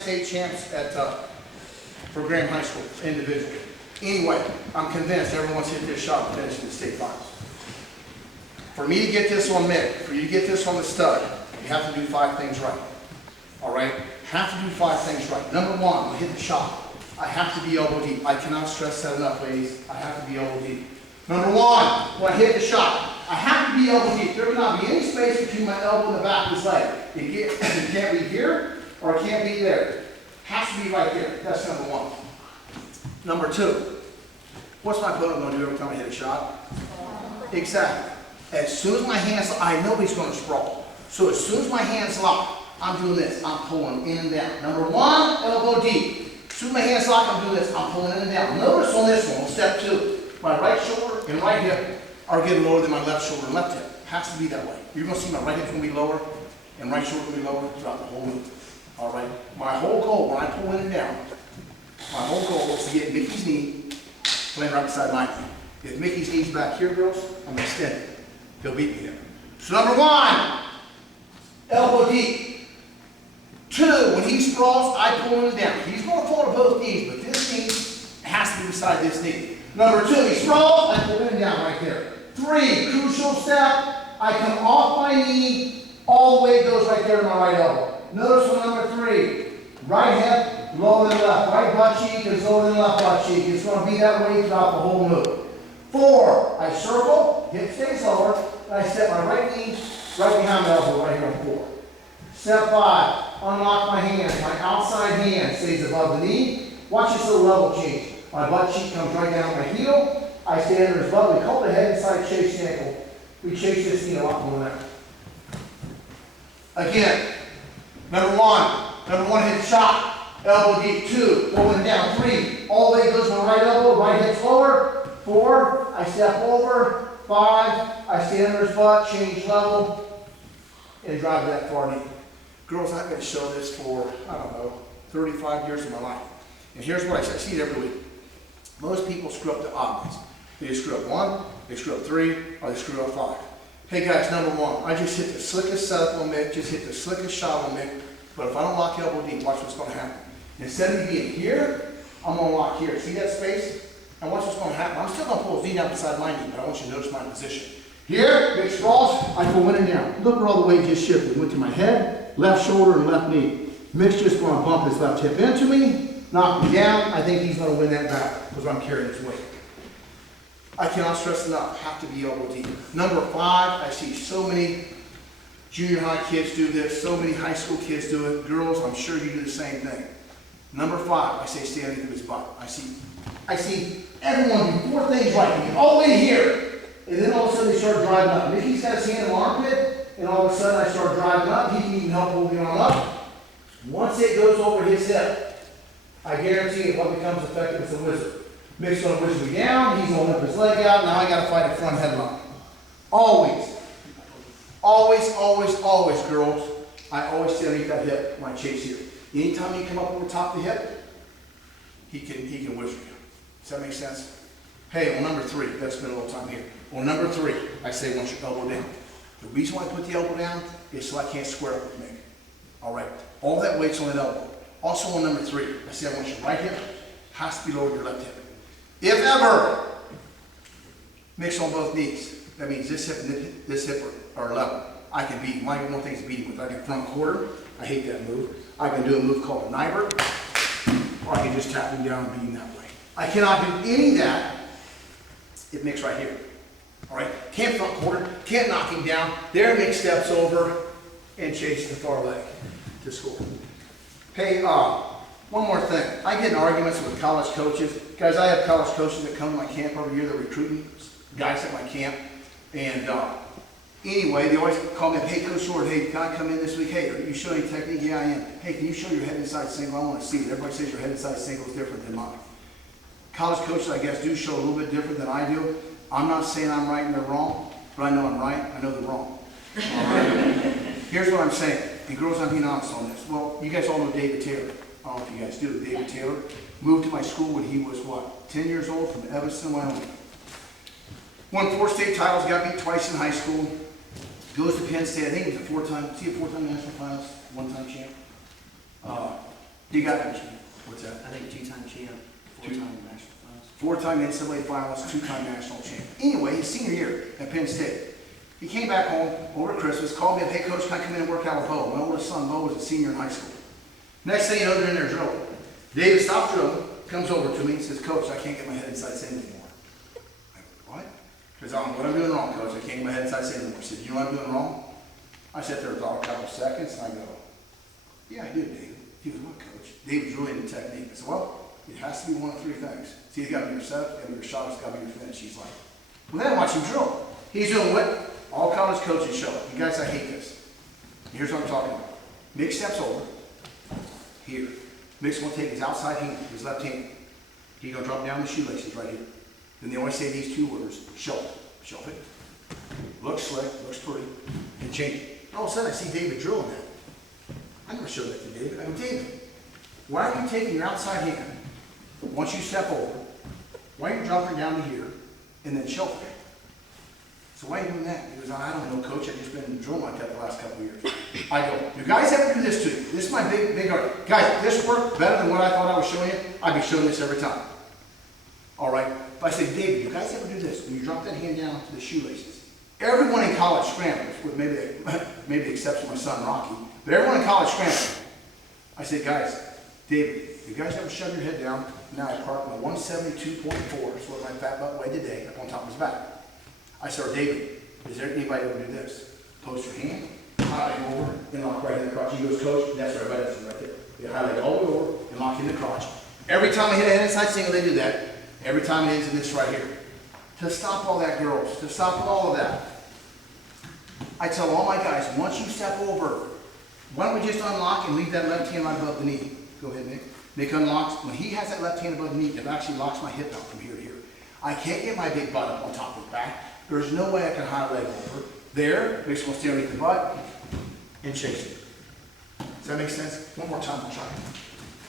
state champs at for Graham High School individually. Anyway, I'm convinced everyone's hit this shot and finished in the state finals. For me to get this on Mick, for you to get this on the stud, you have to do 5 things right. All right? Have to do 5 things right. Number 1, when I hit the shot, I have to be elbow deep. I cannot stress that enough, ladies. I have to be elbow deep. Number 1, when I hit the shot, I have to be elbow deep. There cannot be any space between my elbow and the back of his leg. It can't be here or it can't be there. It has to be right there. That's number 1. Number 2, what's my opponent going to do every time I hit a shot? Exactly. As soon as my hands, I know he's going to sprawl. So as soon as my hands lock, I'm doing this. I'm pulling in and down. Number 1, elbow deep. As soon as my hands lock, I'm doing this. I'm pulling in and down. Notice on this one, on step 2, my right shoulder and right hip are getting lower than my left shoulder and left hip. It has to be that way. You're going to see my right hip's going to be lower and right shoulder will be lower throughout the whole move. All right? My whole goal when I pull in and down, my whole goal is to get Mickey's knee laying right beside my knee. If Mickey's knee's back here, girls, I'm going to extend it. He'll beat me there. So number 1, elbow deep. 2, when he sprawls, I pull him down. He's going to fall to both knees, but this knee has to be beside this knee. Number 2, he sprawls, I pull him down right there. 3, crucial step, I come off my knee, all the way it goes right there to my right elbow. Notice on number 3, right hip, lower than left. Right butt cheek is lower than left butt cheek. It's going to be that way throughout the whole move. 4, I circle, hip stays lower, and I step my right knee right behind my elbow right here on 4. Step 5, unlock my hands. My outside hand stays above the knee. Watch this little level change. My butt cheek comes right down my heel. I stay under his butt. We call it the head and side chase the ankle. We chase this knee a lot more than that. Again, number 1 hit shot. Elbow deep. 2, pulling down. 3, all the way goes my right elbow, right hip's lower. 4, I step over. 5, I stay under his butt, change level, and drive that far knee. Girls, I've been showing this for, I don't know, 35 years of my life. And here's what I see it every week. Most people screw up the odd ones. They just screw up 1, they screw up 3, or they screw up 5. Hey guys, number 1, I just hit the slickest setup on Mick, just hit the slickest shot on Mick, but if I don't lock elbow deep, watch what's going to happen. Instead of me being here, I'm going to lock here. See that space? And watch what's going to happen. I'm still going to pull his knee down beside my knee, but I want you to notice my position. Here, Mick sprawls, I pull in and down. Look where all the weight just shifted. Went to my head, left shoulder, and left knee. Mick's just going to bump his left hip into me, knock me down. I think he's going to win that battle because I'm carrying his weight. I cannot stress enough, have to be elbow deep. Number 5, I see so many junior high kids do this, so many high school kids do it. Girls, I'm sure you do the same thing. Number 5, I say stand into his butt. I see everyone do 4 things right. They get all the way here. And then all of a sudden they start driving up. Mickey's got his hand in the armpit, and all of a sudden I start driving up. He can even help hold the arm up. Once it goes over his hip, I guarantee it, what becomes effective is a wizard. Mick's going to wizard me down, he's going to whip his leg out, now I got to fight a front headlock. Always, always, always, always, girls, I always stay underneath that hip when I chase here. Anytime you come up over top the hip, he can wizard you. Does that make sense? Hey, on number 3, let's spend a little time here. On number 3, I say once your elbow down. The reason why I put the elbow down is so I can't square up with Mick. All right, all that weight's on that elbow. Also on number 3, I say I want your right hip has to be lower than your left hip. If ever Mick's on both knees, that means this hip and this hip are level. I can beat him. My one thing is beat him with. I can front quarter. I hate that move. I can do a move called a Nybert, or I can just tap him down and beat him that way. I cannot do any of that if Mick's right here. All right? Can't front quarter, can't knock him down. There Mick steps over and chases the far leg to score. Hey, one more thing. I get in arguments with college coaches. Guys, I have college coaches that come to my camp every year. They're recruiting guys at my camp. And anyway, they always call me up, hey, Coach Short, hey, can I come in this week? Hey, are you showing any technique? Yeah, I am. Hey, can you show your head inside single? I want to see it. Everybody says your head inside single is different than mine. College coaches, I guess, do show a little bit different than I do. I'm not saying I'm right and they're wrong, but I know I'm right. I know they're wrong. Here's what I'm saying. And girls, I'm being honest on this. Well, you guys all know David Taylor. I don't know if you guys do. David Taylor moved to my school when he was, what, 10 years old from Evanston, Wyoming. Won 4 state titles, got beat twice in high school. Goes to Penn State. I think he was a 4-time national finalist, 1-time champ. You got Two-time champ. what's that? I think two-time champ, four-time national finals. Four-time NCAA finalist, two-time national champ. Anyway, his senior year at Penn State, he came back home over Christmas, called me up, hey coach, can I come in and work out with Bo? My oldest son, Bo, was a senior in high school. Next thing you know, they're in there drilling. David stops drilling, comes over to me and says, coach, I can't get my head inside sand anymore. I go, what? Because what I'm doing wrong, coach, I can't get my head inside sand anymore. He said, you know what I'm doing wrong? I sat there about a couple of seconds and I go, yeah, I do, David. He goes, what, coach? David's really into technique. I said, well, it has to be one of three things. It's either got to be your setup, it's got to be your shot, it's got to be your finish. He's like, well, then watch him drill. He's doing what all college coaches show. You guys, I hate this. Here's what I'm talking about. Mick steps over. Here. Mick's going to take his outside hand, his left hand. He's going to drop down the shoelaces right here. Then they always say these two words, shelf. Shelf it. Looks slick, looks pretty, and change it. All of a sudden, I see David drilling that. I never showed that to David. I go, David, why are you taking your outside hand, once you step over, why are you dropping it down to here, and then shelf it? So why are you doing that? He goes, I don't know, coach. I've just been drilling like that the last couple of years. I go, you guys ever do this to you? This is my big argument. Guys, if this worked better than what I thought I was showing you, I'd be showing this every time. All right? But I say, David, you guys ever do this? When you drop that hand down to the shoelaces, everyone in college scrambles, with maybe the exception of my son Rocky, but everyone in college scrambles. I say, guys, David, you guys ever shove your head down? Now I park my 172.4, that's what my fat butt weighed today, up on top of his back. I said, David, is there anybody ever do this? Post your hand, highlight over, and lock right in the crotch. He goes, coach, that's right, that's right there. You highlight all the way over and lock in the crotch. Every time I hit a head inside single, they do that. Every time it ends in this right here. To stop all that, girls, to stop all of that. I tell all my guys, once you step over, why don't we just unlock and leave that left hand right above the knee? Go ahead, Nick. Nick unlocks. When he has that left hand above the knee, it actually locks my hip out from here to here. I can't get my big butt up on top of his back. There's no way I can high leg over. There, Nick's going to stay underneath the butt and chase it. Does that make sense? One more time, we'll try it.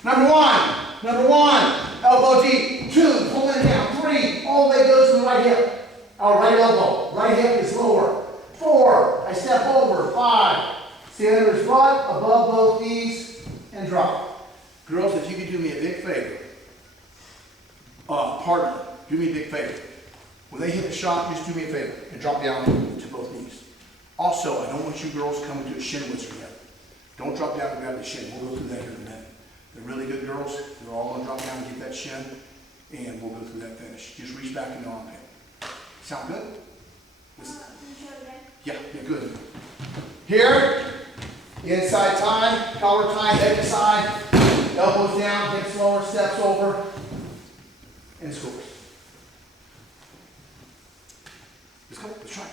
Number one, elbow deep. 2, pulling it down. 3, all the way goes to the right hip. Our right elbow. Right hip is lower. 4, I step over. 5, stay under his butt, above both knees, and drop. Girls, if you could do me a big favor, partner, do me a big favor. When they hit the shot, just do me a favor and drop down to both knees. Also, I don't want you girls coming to a shin whistle yet. Don't drop down and grab the shin. We'll go through that here in a minute. They're really good girls. They're all going to drop down and get that shin, and we'll go through that finish. Just reach back in the armpit. Sound good? Yeah, good. Here, inside tie, collar tie, head to side, elbows down, hips lower, steps over, and scores. Let's go. Let's try it.